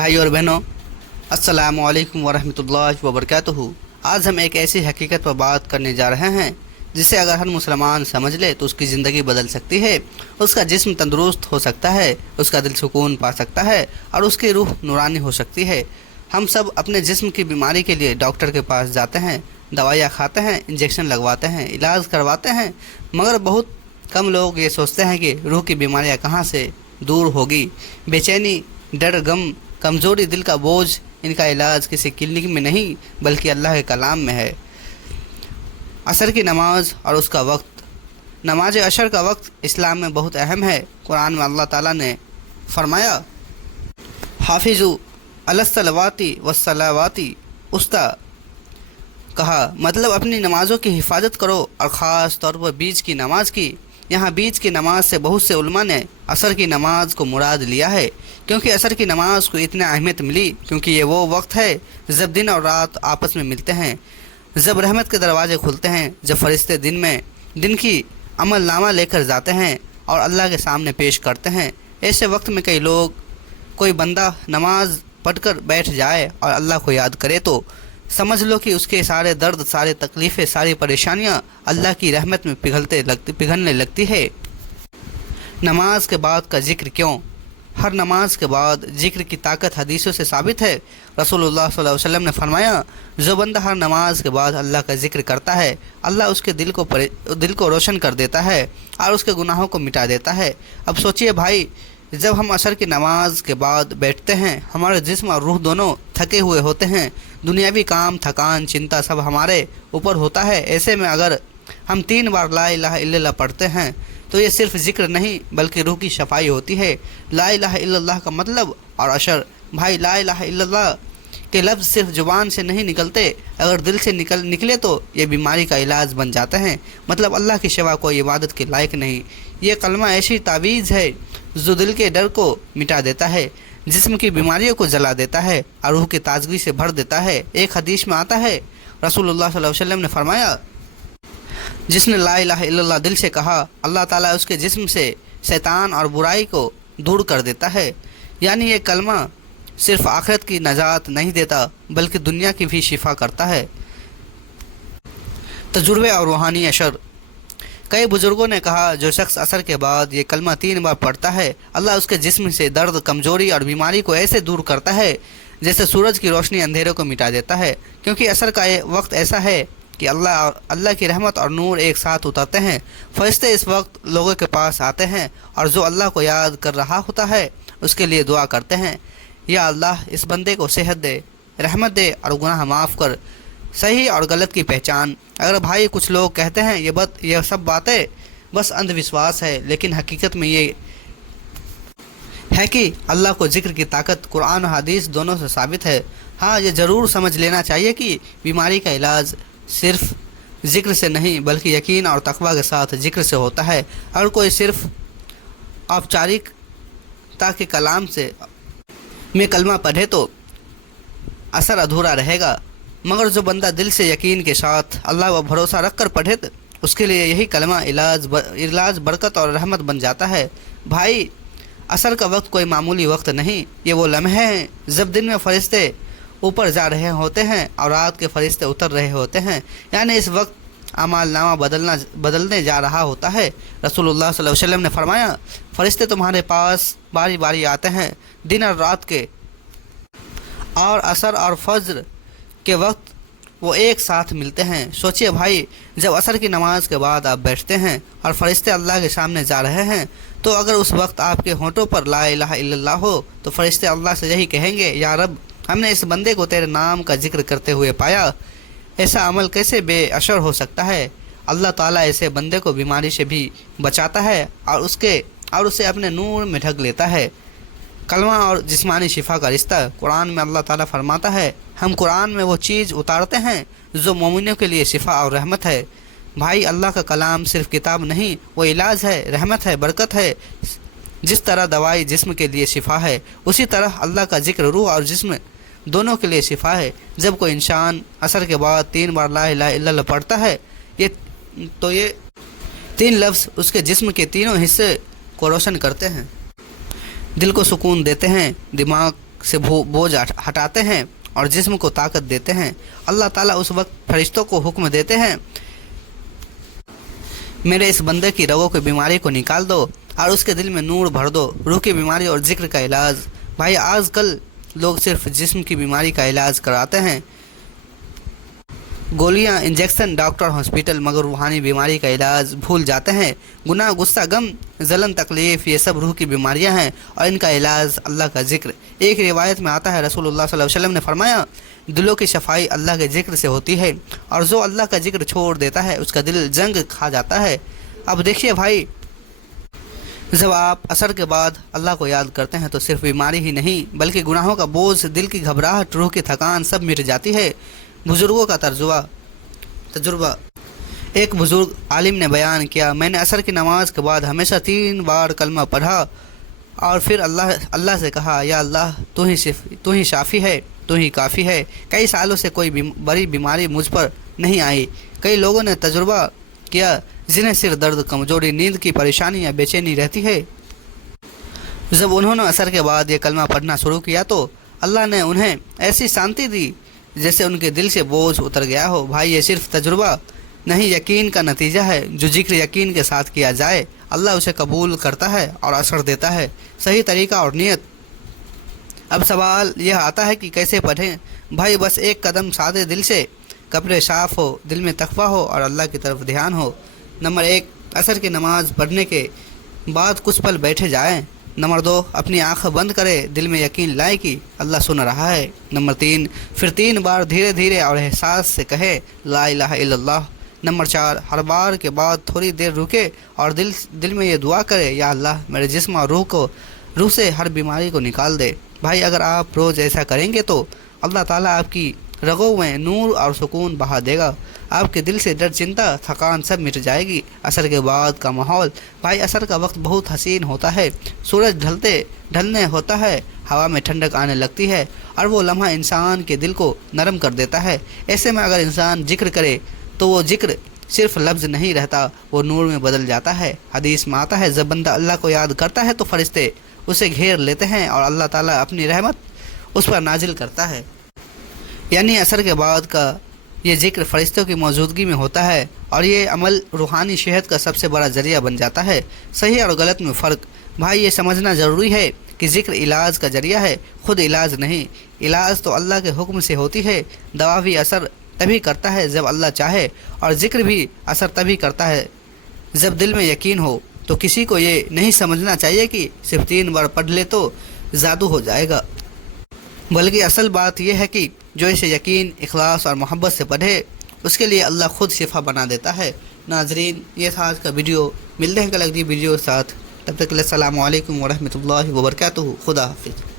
भाई और बहनों, अस्सलामु अलैकुम वरहमतुल्लाहि वबरकातुहू। आज हम एक ऐसी हकीकत पर बात करने जा रहे हैं जिसे अगर हर मुसलमान समझ ले तो उसकी ज़िंदगी बदल सकती है, उसका जिस्म तंदुरुस्त हो सकता है, उसका दिल सुकून पा सकता है और उसकी रूह नूरानी हो सकती है। हम सब अपने जिस्म की बीमारी के लिए डॉक्टर के पास जाते हैं, दवाइयाँ खाते हैं, इंजेक्शन लगवाते हैं, इलाज करवाते हैं, मगर बहुत कम लोग ये सोचते हैं कि रूह की बीमारियाँ कहाँ से दूर होगी। बेचैनी, डर, गम, कमज़ोरी, दिल का बोझ, इनका इलाज किसी क्लिनिक में नहीं बल्कि अल्लाह के कलाम में है। असर की नमाज और उसका वक्त। नमाज अशर का वक्त इस्लाम में बहुत अहम है। कुरान में अल्लाह ताला ने फरमाया, हाफिजू अलस्सलावाती वस्सलावाती उस्ता, कहा मतलब अपनी नमाज़ों की हिफाजत करो और ख़ास तौर पर बीच की नमाज की। यहाँ बीच की नमाज से बहुत से उलमा ने असर की नमाज को मुराद लिया है, क्योंकि असर की नमाज को इतनी अहमियत मिली क्योंकि ये वो वक्त है जब दिन और रात आपस में मिलते हैं, जब रहमत के दरवाजे खुलते हैं, जब फरिश्ते दिन की अमल नामा लेकर जाते हैं और अल्लाह के सामने पेश करते हैं। ऐसे वक्त में कोई बंदा नमाज पढ़कर बैठ जाए और अल्लाह को याद करे तो समझ लो कि उसके सारे दर्द, सारे तकलीफ़ें, सारी परेशानियां अल्लाह की रहमत में पिघलने लगती है। नमाज के बाद का जिक्र क्यों? हर नमाज के बाद जिक्र की ताकत हदीसों से साबित है। रसूलुल्लाह सल्लल्लाहु अलैहि वसल्लम ने फरमाया, जो बंदा हर नमाज के बाद अल्लाह का जिक्र करता है, अल्लाह उसके दिल को रोशन कर देता है और उसके गुनाहों को मिटा देता है। अब सोचिए भाई, जब हम असर की नमाज के बाद बैठते हैं, हमारे जिस्म और रूह दोनों थके हुए होते हैं, दुनियावी काम, थकान, चिंता सब हमारे ऊपर होता है। ऐसे में अगर हम 3 बार ला इलाहा इल्लल्लाह पढ़ते हैं तो ये सिर्फ जिक्र नहीं बल्कि रूह की सफाई होती है। ला इलाहा इल्लल्लाह का मतलब और असर। भाई, ला इलाहा इल्लल्लाह के लफ्ज़ सिर्फ ज़ुबान से नहीं निकलते, अगर दिल से निकले तो ये बीमारी का इलाज बन जाते हैं। मतलब अल्लाह की सिवा कोई इबादत के लायक नहीं। ये कलमा ऐसी तावीज़ है जो दिल के डर को मिटा देता है, जिस्म की बीमारियों को जला देता है और रूह की ताजगी से भर देता है। एक हदीस में आता है, रसूलुल्लाह सल्लल्लाहु अलैहि वसल्लम ने फरमाया, जिसने ला इलाहा इल्लल्लाह दिल से कहा, अल्लाह ताला उसके जिस्म से शैतान और बुराई को दूर कर देता है। यानी ये कलमा सिर्फ आखिरत की नजात नहीं देता बल्कि दुनिया की भी शिफा करता है। तजुर्बे और रूहानी असर। कई बुजुर्गों ने कहा, जो शख्स असर के बाद ये कलमा 3 बार पढ़ता है, अल्लाह उसके जिस्म से दर्द, कमज़ोरी और बीमारी को ऐसे दूर करता है जैसे सूरज की रोशनी अंधेरों को मिटा देता है। क्योंकि असर का ये वक्त ऐसा है कि अल्लाह की रहमत और नूर एक साथ उतरते हैं। फरिश्ते इस वक्त लोगों के पास आते हैं और जो अल्लाह को याद कर रहा होता है उसके लिए दुआ करते हैं, या अल्लाह इस बंदे को सेहत दे, रहमत दे और गुनाह माफ़ कर। सही और गलत की पहचान। अगर भाई कुछ लोग कहते हैं ये सब बातें बस अंधविश्वास है, लेकिन हकीकत में ये है कि अल्लाह को जिक्र की ताकत कुरान और हदीस दोनों से साबित है। हाँ, ये ज़रूर समझ लेना चाहिए कि बीमारी का इलाज सिर्फ जिक्र से नहीं बल्कि यकीन और तकवा के साथ जिक्र से होता है। अगर कोई सिर्फ औपचारिकता के कलाम से में कलमा पढ़े तो असर अधूरा रहेगा, मगर जो बंदा दिल से यकीन के साथ अल्लाह पर भरोसा रख कर पढ़े उसके लिए यही कलमा इलाज, बरकत और रहमत बन जाता है। भाई, असर का वक्त कोई मामूली वक्त नहीं, ये वो लम्हे हैं जब दिन में फरिश्ते ऊपर जा रहे होते हैं और रात के फरिश्ते उतर रहे होते हैं। यानी इस वक्त अमाल नामा बदलने जा रहा होता है। रसूलुल्लाह सल्लल्लाहु अलैहि वसल्लम ने फरमाया, फरिश्ते तुम्हारे पास बारी बारी आते हैं दिन और रात के, और असर और फज्र के वक्त वो एक साथ मिलते हैं। सोचिए भाई, जब असर की नमाज के बाद आप बैठते हैं और फरिश्ते अल्लाह के सामने जा रहे हैं, तो अगर उस वक्त आपके होंठों पर ला इलाहा इल्लल्लाह हो तो फरिश्ते अल्लाह से यही कहेंगे, या रब, हमने इस बंदे को तेरे नाम का जिक्र करते हुए पाया। ऐसा अमल कैसे बेअसर हो सकता है? अल्लाह ताला ऐसे बंदे को बीमारी से भी बचाता है और उसे अपने नूर में ढक लेता है। कलमा और जिस्मानी शिफा का रिश्ता। कुरान में अल्लाह ताला फरमाता है, हम कुरान में वो चीज़ उतारते हैं जो मोमिनों के लिए शिफा और रहमत है। भाई, अल्लाह का कलाम सिर्फ किताब नहीं, वो इलाज है, रहमत है, बरकत है। जिस तरह दवाई जिस्म के लिए शिफा है, उसी तरह अल्लाह का जिक्र रूह और जिस्म दोनों के लिए शिफा है। जब कोई इंसान असर के बाद 3 बार ला इलाहा इल्लल्लाह पढ़ता है, ये 3 लफ्ज़ उसके जिस्म के तीनों हिस्से को रोशन करते हैं, दिल को सुकून देते हैं, दिमाग से बोझ हटाते हैं और जिस्म को ताकत देते हैं। अल्लाह ताला उस वक्त फरिश्तों को हुक्म देते हैं, मेरे इस बंदे की रगों की बीमारी को निकाल दो और उसके दिल में नूर भर दो। रूह की बीमारी और जिक्र का इलाज। भाई आजकल लोग सिर्फ जिस्म की बीमारी का इलाज कराते हैं, गोलियां, इंजेक्शन, डॉक्टर, हॉस्पिटल, मगर रूहानी बीमारी का इलाज भूल जाते हैं। गुनाह, गुस्सा, गम, जलन, तकलीफ़, ये सब रूह की बीमारियां हैं और इनका इलाज अल्लाह का जिक्र। एक रिवायत में आता है, रसूलुल्लाह सल्लल्लाहु अलैहि वसल्लम ने फरमाया, दिलों की सफाई अल्लाह के जिक्र से होती है और जो अल्लाह का जिक्र छोड़ देता है उसका दिल जंग खा जाता है। अब देखिए भाई, जब आप असर के बाद अल्लाह को याद करते हैं तो सिर्फ बीमारी ही नहीं बल्कि गुनाहों का बोझ, दिल की घबराहट, रूह की थकान सब मिट जाती है। बुज़ुर्गों का तजुर्बा। एक बुज़ुर्ग आलिम ने बयान किया, मैंने असर की नमाज के बाद हमेशा 3 बार कलमा पढ़ा और फिर अल्लाह से कहा, या अल्लाह तू ही शाफ़ी है, तू ही काफ़ी है। कई सालों से कोई बड़ी बीमारी मुझ पर नहीं आई। कई लोगों ने तजुर्बा किया जिन्हें सिर दर्द, कमज़ोरी, नींद की परेशानी या बेचैनी रहती है। जब उन्होंने असर के बाद ये कलमा पढ़ना शुरू किया तो अल्लाह ने उन्हें ऐसी शांति दी जैसे उनके दिल से बोझ उतर गया हो। भाई ये सिर्फ तजुर्बा नहीं, यकीन का नतीजा है। जो जिक्र यकीन के साथ किया जाए अल्लाह उसे कबूल करता है और असर देता है। सही तरीका और नियत। अब सवाल यह आता है कि कैसे पढ़ें। भाई बस एक कदम सादे दिल से, कपड़े साफ़ हो, दिल में तकवा हो और अल्लाह की तरफ ध्यान हो। नंबर 1, असर की नमाज पढ़ने के बाद कुछ पल बैठे जाएं। नंबर 2, अपनी आँखें बंद करें, दिल में यकीन लाए कि अल्लाह सुन रहा है। नंबर 3, फिर 3 बार धीरे धीरे और एहसास से कहे, ला इलाहा इल्लल्लाह। नंबर 4, हर बार के बाद थोड़ी देर रुके और दिल में ये दुआ करे, या अल्लाह मेरे जिस्म और रूह से हर बीमारी को निकाल दे। भाई अगर आप रोज़ ऐसा करेंगे तो अल्लाह ताला आपकी रगों में नूर और सुकून बहा देगा। आपके दिल से डर, चिंता, थकान सब मिट जाएगी। असर के बाद का माहौल। भाई असर का वक्त बहुत हसीन होता है। सूरज ढलने होता है, हवा में ठंडक आने लगती है और वो लम्हा इंसान के दिल को नरम कर देता है। ऐसे में अगर इंसान जिक्र करे तो वो जिक्र सिर्फ लफ्ज़ नहीं रहता, वो नूर में बदल जाता है। हदीस में आता है, जब बंदा अल्लाह को याद करता है तो फरिश्ते उसे घेर लेते हैं और अल्लाह ताला अपनी रहमत उस पर नाजिल करता है। यानी असर के बाद का ये जिक्र फरिश्तों की मौजूदगी में होता है और ये अमल रूहानी सेहत का सबसे बड़ा ज़रिया बन जाता है। सही और गलत में फ़र्क। भाई ये समझना ज़रूरी है कि जिक्र इलाज का ज़रिया है, खुद इलाज नहीं। इलाज तो अल्लाह के हुक्म से होती है। दवा भी असर तभी करता है जब अल्लाह चाहे और जिक्र भी असर तभी करता है जब दिल में यकीन हो। तो किसी को ये नहीं समझना चाहिए कि सिर्फ 3 बार पढ़ ले तो जादू हो जाएगा, बल्कि असल बात यह है कि जो इसे यकीन, इखलास और मोहब्बत से पढ़े उसके लिए अल्लाह खुद शिफा बना देता है। नाजरीन, ये था आज का वीडियो। मिलते हैं कल अगली वीडियो के साथ। तब तक के लिए अस्सलामु अलैकुम व रहमतुल्लाहि व बरकातुहू। खुदा हाफिज़।